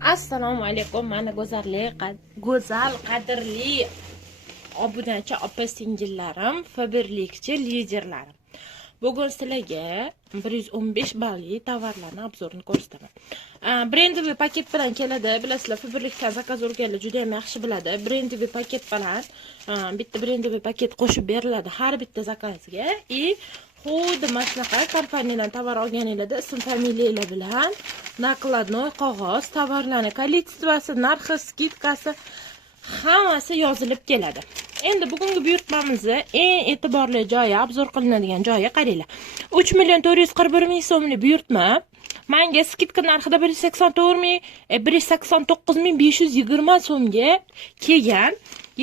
Assalomu alaykum, mana go'zal qadrli obunachi opa singillarim, fabrlikchi liderlarim. Bugun sizlarga 115 balli tovarlarni obzorini ko'rsataman. Brendoviy paket bilan keladi. Bilasizlar, fabrlikdan zakaz urganlar juda ham yaxshi biladi. Brendoviy paket bilan bitta brendoviy paket qo'shib beriladi har bitta zakazga. Xuddi mana shunaqa kompaniyadan tovar olganinglarda ism familiyalar bilan nakladnoy qog'oz, tovarlarning kolleksiyasi, narxi, skidkasi hammasi yozilib keladi. Endi bugungi buyurtmamizni eng e'tiborli joyi, obzor qilinadigan joyi qaranglar. 3.441.000 so'mlik buyurtma. Menga skidka narxida 189.520 so'mga kelgan.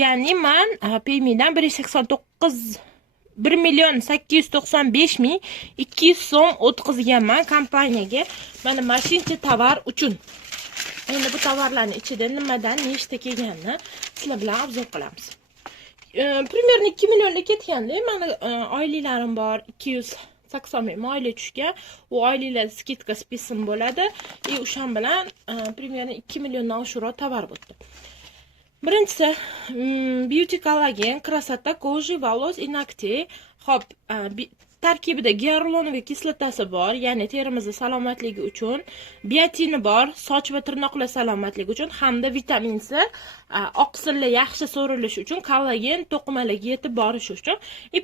Ya'ni men paymidan 1.895.200 so'm o'tkazganman kompaniyaga. Mana mashincha tovar uchun. Endi bu tovarlarning ichida nimadan nechta kelganini sizlar bilan obzor qilamiz. Примерно 2 millionga ketganda, mana oyliklarim bor, 280 ming oylik tushgan. U oyliklar skidka spisim bo'ladi. O'shan bilan примерно 2 milliondan oshiqroq tovar bo'ldi. Birinchisi Beauty Collagen, krasota ko'ji, volos, inakti. Xo'p, tarkibida gialuronoviy kislotasi bor, ya'ni terimizni salomatligi uchun, biotini bor, soch va tirnoqlar salomatligi uchun, hamda vitamin C, oqsillar yaxshi so'rilishi uchun, kollagen to'qimalarga yetib borishi uchun,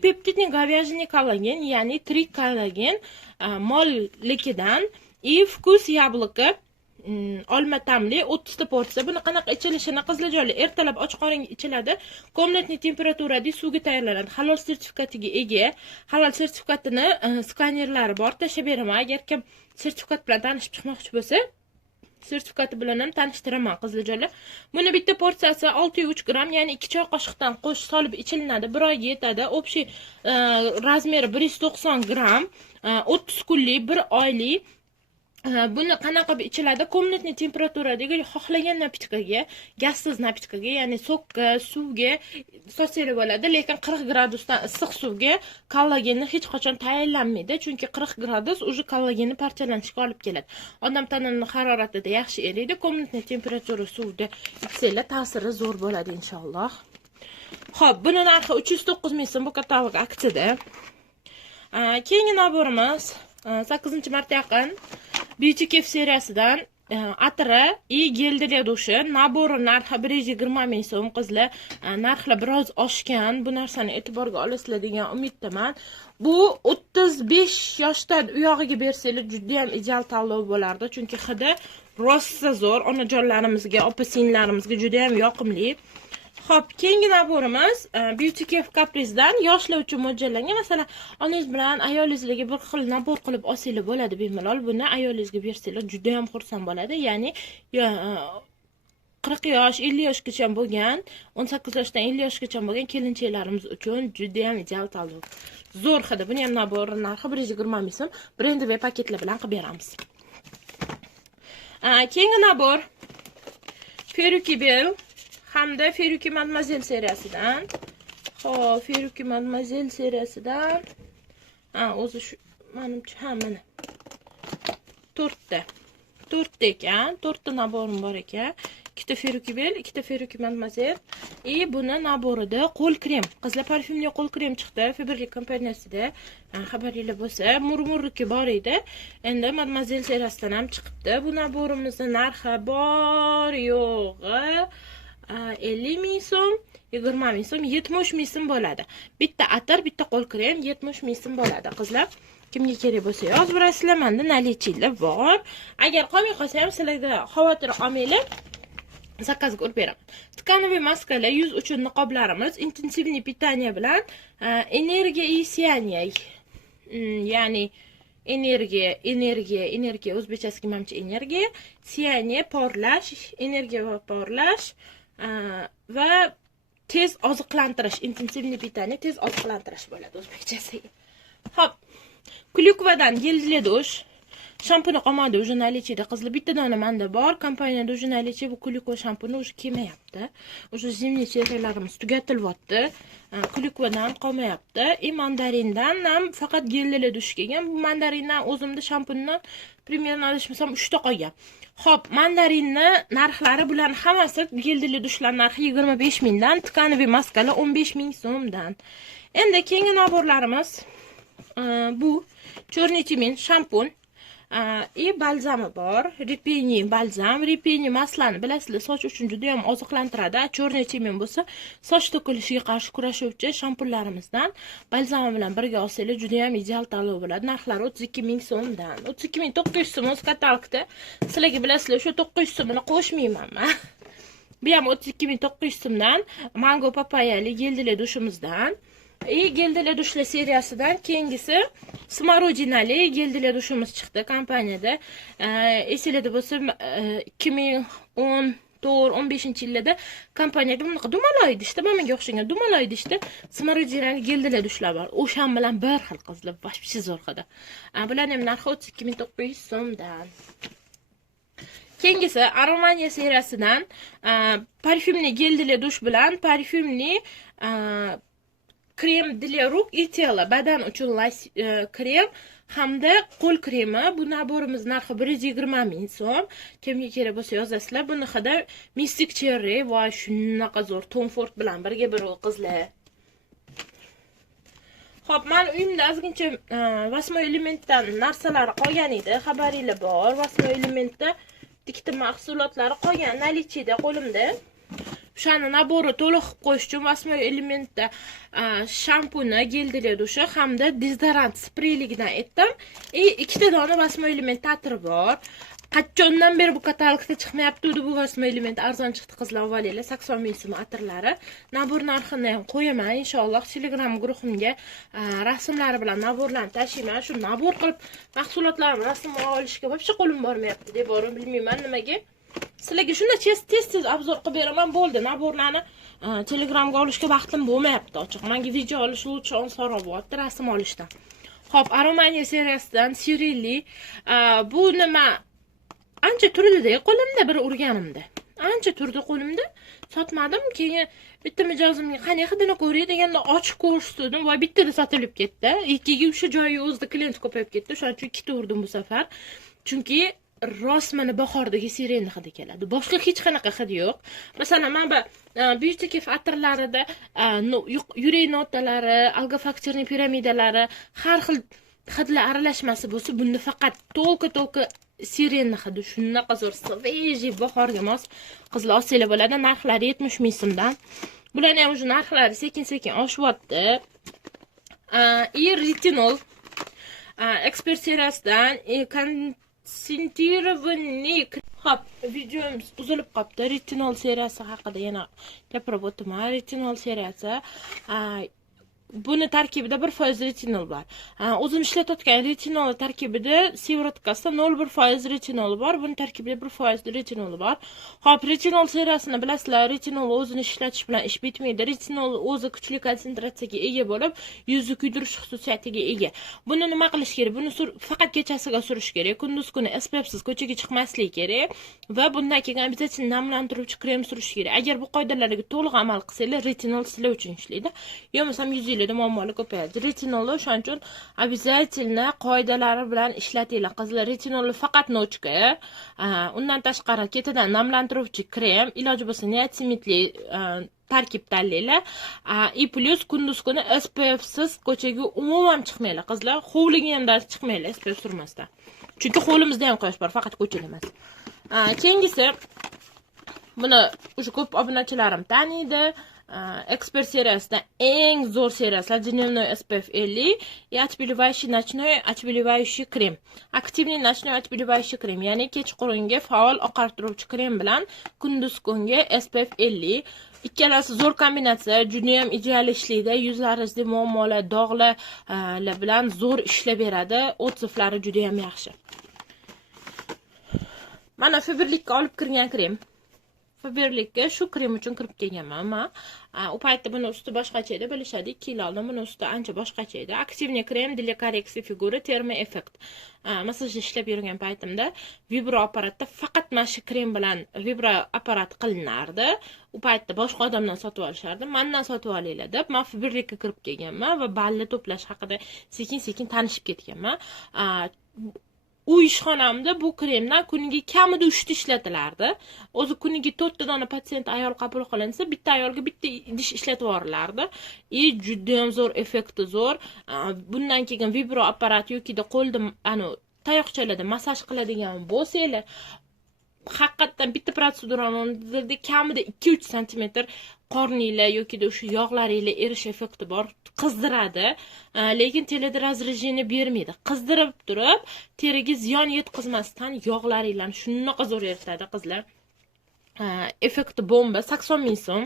peptidning говяжий kollagen, ya'ni tirik kollagen mollikidan, vkus yabloko, olma tamli 30 ta porsiya. Buni qanaqa ichilishini qizlarjonlar ertalab och qoringa ichiladi. Komnatniy temperaturada suvga tayyorlanadi. Halol sertifikatiga ega. Halol sertifikatini skanerlari bor. Tashlab beraman. Agar kim sertifikat bilan tanishib chiqmoqchi bo'lsa, sertifikati bilan ham tanishtiraman qizlarjonlar. Buni bitta porsiyasi 603 gram, ya'ni 2 choy qoshiqdan qo'shib solib ichilinadi. 1 oyga yetadi. Общий razmeri 190 gram, 30 kunlik, 1 oylik. Buni qanaqa ichiladi? Komnatniy temperaturadagi xohlagan napitkaga, gazsiz napitkaga, ya'ni sokka, suvga sotsanglar bo'ladi, lekin 40 gradusdan issiq suvga kollagenni hech qachon tayyorlanmaydi, chunki 40 gradus уже kollagenni parchalanishiga olib keladi. Odam tanasining haroratida yaxshi eriydi. Komnatniy temperatura suvda ichsanglar ta'siri zo'r bo'ladi inshaalloh. Xo'p, buni narxi 309 ming so'm, bu katalog aksiyada. Keyingi naborimiz 8-marta yaqin Beauty Kef seriyasidan atri geldili dushi nabori narxi 120 ming so'm. Qizlar, narxlar biroz oshgan. Bu narsani e'tiborga olasizlar degan umiddaman. Bu 35 yoshdan u yog'iga bersanglar juda ham ideal tanlov bo'lardi, chunki hidi rosa zo'r, onajonlarimizga, opa-singillarimizga juda ham yoqimli. Xo'p, keyingi naborimiz Beauty Kef Caprizdan yoshlar uchun mo'ljallangan. Masalan, onangiz bilan ayolingizga bir xil nabor qilib olsanglar bo'ladi bemalol. Buni ayolingizga bersanglar juda ham xursand bo'ladi. Ya'ni 40 yosh, 50 yoshgacha bo'lgan, 18 yoshdan 50 yoshgacha bo'lgan kelinchaklarimiz uchun juda ham ideal tanlov. Zo'r hidi. Buni ham nabor narxi 120 ming so'm. Brendoviy paketlar bilan qilib beramiz. Keyingi nabor Feruki Bell hamda Feruki Mademoiselle seriyasidan. Xo'p, Feruki Mademoiselle seriyasidan o'zi shu menimcha mana 4 ta ekan, 4 ta naborim bor ekan. 2 ta Feruki Bell, 2 ta Feruki Mademoiselle. Buni naborida qo'l krem, qizlar parfyumli qo'l krem chiqdi. Fabrlik kompaniyasida xabaringiz bo'lsa, murmurriki bor edi. Endi Mademoiselle seriyasidan ham chiqibdi. Bu naborimizning narxi bor yo'g'i 50 ming so'm, 20 ming so'm, 70 ming so'm bo'ladi. Bitta atir, bitta qo'l krem 70 ming so'm bo'ladi. Qizlar, kimga kerak bo'lsa yozib berasizlar. Menda nalichilar bor. Agar qolmay qolsa ham sizlarga xavotir olmanglar, zakazga urib beraman. Tkanoviy maskalar, yuz uchun niqoblarimiz intensivniy pitaniya bilan energiya и сияние. Ya'ni energiya o'zbekchasiga menimcha energiya, сияние porlash, energiya va porlash va tez oziqlantirish, intensivniy pitaniya, tez oziqlantirish bo'ladi o'zbekchasiga. Xo'p, Klyukvadan geldili dush shampuni qolmadi, уже наличиеda qizlar. Bitta dona menda bor. Kompaniyada уже наличие bu Klyukva shampuni уже kelmayapti. Уже zimniy seriyalarimiz tugatilyapti. Klyukvadan qolmayapti. Mandarindan ham faqat geldili dush kelgan. Bu mandarindan o'zimda shampundan примерно alishmasam 3 ta qolgan. Xo'p, mandarinni narxlari bularning hammasi geldili dushlar narxi 25 mingdan, tkaniviy maskalar 15 ming so'mdan. Endi keyingi naborlarimiz bu черный тимин shampun и balzami bor. Ripeni balzam, ripeni maslani bilasizlar, soch uchun juda ham oziqlantiradi. Черный тимин bo'lsa, soch to'kilishiga qarshi kurashuvchi shampunlarimizdan balzami bilan birga olsanglar juda ham ideal tanlov bo'ladi. Narxlari 32 ming so'mdan. 32 900 so'm o'z katalogda. Sizlarga bilasizlar, o'sha 900 so'mini qo'shmayman men. Bu ham 32 900 so'mdan mango papayali geldili dushimizdan. Geldili dushlar seriyasidan keyingisi smorодинali geldili dushimiz chiqdi kompaniyada. Esingizda bo'lsa 2014-15-yillarda kompaniyada bunaqa dumaloydi ishda, menga o'xshagan dumaloydi ishda smorодинali geldili dushlar bor. O'shan bilan bir xil qizlar, вообще zo'r qada. Bularning ham narxi 32 900 so'mdan. Keyingisi Aromania seriyasidan parfyumli geldili dush bilan parfyumli krem для рук и tela, badan uchun krem hamda qo'l kremi. Bu naborimiz narxi 120 ming so'm. Kimga kerak bo'lsa yozasizlar. Buni hida Mystic Cherry va shunaqa zo'r Tom Ford bilan birga bir qizlar. Xo'p, men uyimda ozgincha 8 elementdan narsalar qolgan edi. Xabaringiz bor. 8 elementda ikkita mahsulotlari qolgan, nalichida qo'limda. O'shani nabori to'liq qilib qo'yish uchun 8 elementda shampuni, geldili dushi hamda dezodorant spreyligidan etdim. Ikkita dona 8 element ta'tiri bor. Qachondan beri bu katalogda chiqmayapti, bu 8 element arzon chiqdi qizlar, avvalinglar 80 ming so'm atirlari. Nabor narxini ham qo'yaman inshaalloh. Telegram guruhimga rasmlari bilan naborlarni tashiyman. Shu nabor qilib mahsulotlarni rasmini olishga вообще qo'lim bormayapti deb borim, bilmayman nimaga. Sizlarga shunda tez obzor qilib beraman, bo'ldi. Naborlarni Telegramga olishga vaqtim bo'lmayapti, ochiq. Menga video olish lutcha osonroq bo'lyapti rasm olishdan. Xo'p, Aromania seriyasidan Sirilli. Bu nima? Ancha turdida qo'limda bir urganimda. Ancha turdi qo'limda. Sotmadim, keyin bitta mijozimga qanday hidini ko'ray deganda ochib ko'rsatdim va bittada sotilib ketdi. Ikkiga o'sha joyi o'zida klient ko'payib ketdi. Shuning uchun ikkita urdim bu safar. Chunki rost mana bahordagi siren hidi keladi. Boshqa hech qanaqa hidi yo'q. Masalan, men bu Beauty Cafe atirlarida yurak notalari, olfaktorniy piramidalari, har xil hidlar aralashmasi bo'lsa, bunda faqat to'lqa siren hidi, shunaqa zo'r sveji bahorga mos qizlar olsanglar bo'ladi. Narxlari 70 ming so'mdan. Bularning ham o'sha narxlari sekin-sekin oshyapti. Retinol ekspert seriyasidan konsentrированный. Xo'p, videomiz uzilib qolibdi. Retinol seriyasi haqida yana gapirib o'taman. Retinol seriyasi buni tarkibida 1% retinol bor. O'zim ishlatayotgan retinol tarkibida sivrotkasida 0,1% retinol bor. Buni tarkibida 1% retinol bor. Xo'p, retinol seriyasini bilasizlar, retinol o'zini ishlatish bilan ish bitmaydi. Retinol o'zi kuchli konsentratsiyaga ega bo'lib, yuzni kuydirish xususiyatiga ega. Buni nima qilish kerak? Buni faqat kechasiga surish kerak. Kunduz kuni SPFsiz ko'chaga chiqmaslik kerak va bundan keyin обязательно namlantiruvchi krem surish kerak. Agar bu qoidalarga to'liq amal qilsanglar, retinol sizlar uchun ishlaydi. Yo'qmasam yuzingizda muammolar ko'payadi. Retinolni shuning uchun обязательно qoidalari bilan ishlatinglar. Qizlar, retinolni faqat nochka, undan tashqari ketidan namlantiruvchi krem, iloji bo'lsa niacinamidli tarkib tanlaylar. Plus kunduz kuni SPF siz ko'chaga umuman chiqmanglar. Qizlar, hovliga ham chiqmanglar SPF surmasdan. Chunki hovlimizda ham quyosh bor, faqat ko'chada emas. Keyingisi buni o'sha ko'p obunachilarim taniydi. Эксперт seriyasidan eng zo'r seriyasi дневной SPF 50 и отбеливающий ночной отбеливающий krem. Aktivniy ночной отбеливающий krem, ya'ni kechqurunga faol oqartiruvchi krem bilan kunduz kunga SPF 50. Ikkalasi zo'r kombinatsiya, juda ham ideal ishlaydi. Yuzlaringizda muammolar, dog'lar bilan zo'r ishlab beradi. Otsiflari juda ham yaxshi. Mana Faberlicga olib kirgan krem. Faberlicga shu krem uchun kirib kelganman men. U paytda buni usti boshqacha edi, bilishadi. 2 yil oldin buni usti ancha boshqacha edi. Aktivniy krem для коррекции фигуры termo effekt. Masajda ishlab yurgan paytimda vibro apparatda faqat mana shu krem bilan vibro apparat qilinardi. U paytda boshqa odamdan sotib olishardi. Mendan sotib olinglar deb men Faberlicga kirib kelganman va balla to'plash haqida sekin-sekin tanishib ketganman. u ishxonamda bu kremdan kuniga kamida 3 ta ishlatilardi. O'zi kuniga 4 ta dona patsient ayol qabul qilinsa, bitta ayolga bitta idish ishlatib yuborilardi. Juda ham zo'r effekti zo'r. Bundan keyin vibro apparat yoki qo'lda tayoqchalarda massaj qiladigan bo'lsanglar, haqiqatdan bitta protsedurani kamida 2-3 sm qorninglar yoki o'sha yog'laringlar erish effekti bor, qizdiradi, lekin teleda razrejini bermaydi. Qizdirib turib, teriga ziyon yetkazmasdan yog'laringlarni shunaqa zo'r eritadi qizlar. Effekti bomba, 80 ming so'm.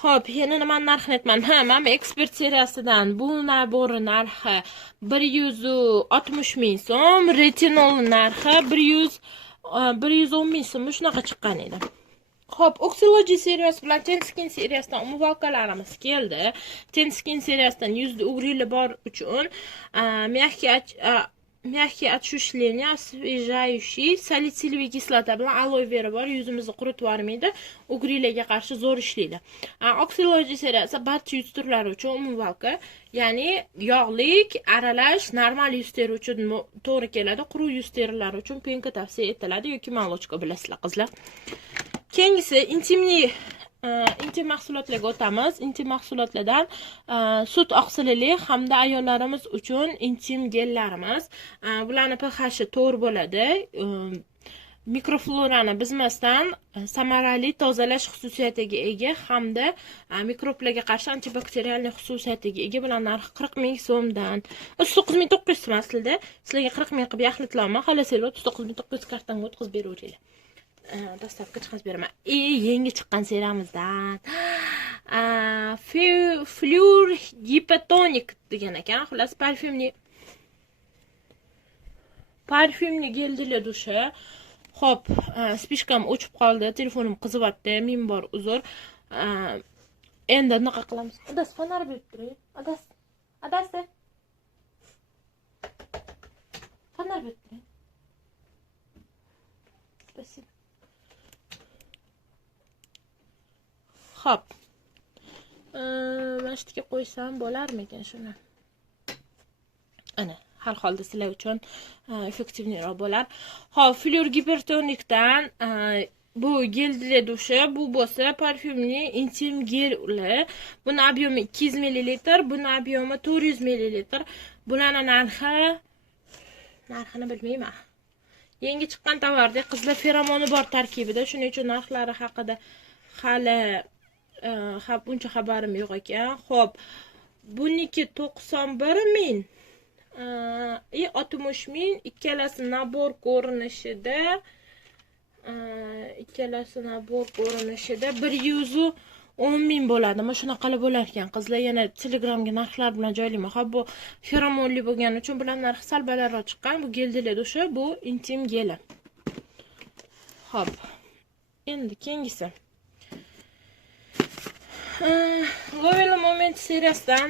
Xo'p, yana nima narxini aytman? Mana ekspert seriyasidan bu nabori narxi 160 ming so'm, retinol narxi 110 ming so'm shunaqa chiqqan edi. Xo'p, Oxylogy seriyasi bilan Tenskin seriyasidan umumvalkalarimiz keldi. Tenskin seriyasidan yuzda ugrilar bor uchun mягкие отшелушления, освежающий, салициловый kislota bilan aloe vera bor, yuzimizni quritib yubormaydi, ugrilarga qarshi zo'r ishlaydi. Oxylogy seriyasi barcha yuz turlari uchun umumvalka, ya'ni yog'lik, aralash, normal yuz teri uchun to'g'ri keladi, quruq yuz terilari uchun penka tavsiya etiladi yoki malochka bilasizlar qizlar. Keyingisi intim mahsulotlarga o'tamiz. Intim mahsulotlardan sut oqsilili hamda ayollarimiz uchun intim gellarimiz. Bularning pH-i to'g'ri bo'ladi. Mikroflorani buzmasdan samarali tozalash xususiyatiga ega hamda mikroblarga qarshi antibakterialniy xususiyatiga ega. Bular narxi 40 ming so'mdan 39900 so'm aslida. Sizlarga 40 ming qilib yaxlitlaman. Xohlasanglar 39900 kartanga o'tkazib beraveringlar. Dastavka chiqarib beraman. Yangi chiqqan seriyamizdan Fleur Hypotonic degan ekan. Xullas parfyumli geldili dushi. Xo'p, spishkam o'chib qoldi, telefonim qizibyapti, men bor uzr. Endi nima qilamiz? Adas fonar berib turing. Adas. Fonar berib turing. Спасибо. Xo'p. Mana shu qo'ysam bo'larmikan shuni? Ana, har holda sizlar uchun effektivroq bo'lar. Xo'p, Fleur Hypotonic-dan bu geldili dushi, bu bo'lsa parfyumli intim gel-lar. Buni obyomi 200 ml, buni obyomi 400 ml. Bularning narxini bilmayman. Yangi chiqqan tovarda qizlar feromoni bor tarkibida, shuning uchun narxlari haqida hali buncha xabarim yo'q ekan. Xo'p, buniki 91 ming, 60 ming, ikkalasi nabor ko'rinishida, 110 ming bo'ladi. Mana shunaqalar bo'lar ekan qizlar. Yana Telegramga narxlar bilan joylayman. Xo'p, bu feromonli bo'lgani uchun bular narxi sal balandroq chiqqan. Bu geldili dushi, bu intim geli. Xo'p. Endi keyingisi. Lovely Moment seriyasidan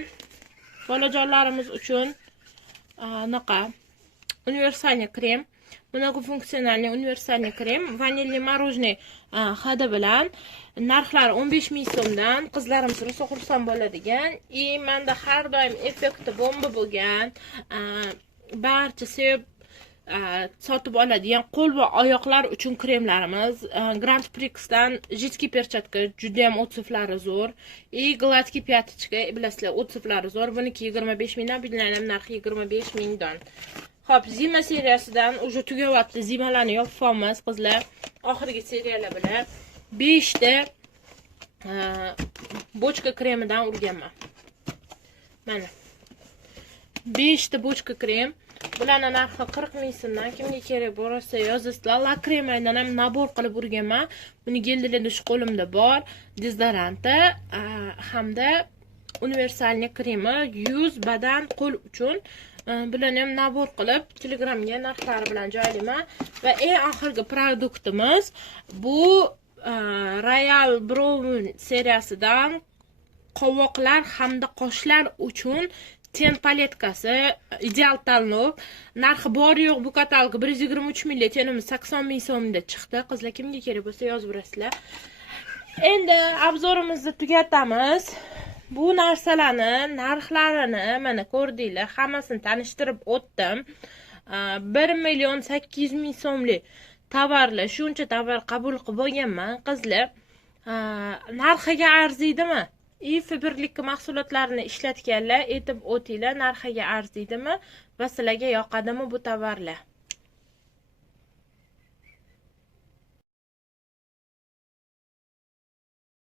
bolajonlarimiz uchun universalniy krem, mnogofunksionalniy universalniy krem, vanilli morojniy hidi bilan narxlari 15 ming so'mdan. Qizlarimiz rosa xursand bo'ladigan, menda har doim effekti bomba bo'lgan, barcha sevib sotib oladigan qo'l va oyoqlar uchun kremlarimiz. Grand Prix'dan jiddiy perchatka juda ham o'tsiflari zo'r. Gladki pyatechka, bilasizlar, o'tsiflari zo'r. Buniki 25 mingdan, bularning narxi 25 mingdan. Xo'p, Zima seriyasidan уже tugayapti. Zimalarni yopib olamiz qizlar. Oxirgi seriyalar bilan 5 ta bochka kremidan urganman. Mana 5 ta bochka krem. Bularning narxi 40 ming so'mdan. Kimga kerak bo'lsa yozasizlar. La kremaydan ham nabor qilib urganman. Buni geldili dush qo'limda bor. Dezodoranti hamda universalniy kremi yuz, badan, qo'l uchun. Bularni ham nabor qilib Telegramga narxlari bilan joylayman. Va eng oxirgi produktimiz bu Royal Brown seriyasidan qovoqlar hamda qoshlar uchun ten paletkasi ideal tanlov. Narxi bor yo'q bu katalog 123 ming, tenimiz 80 ming so'mda chiqdi. Qizlar kimga kerak bo'lsa yozib berasizlar. Endi obzorimizni tugatamiz. Bu narsalarni narxlarini mana ko'rdinglar, hammasini tanishtirib o'tdim. 1,800,000 so'mlik tovarlar, shuncha tovar qabul qilib bo'lganman qizlar. Narxiga arziydimi? Fabrika mahsulotlarini ishlatganlar aytib o'tinglar, narxiga arziydimi va sizlarga yoqadimi bu tovarlar?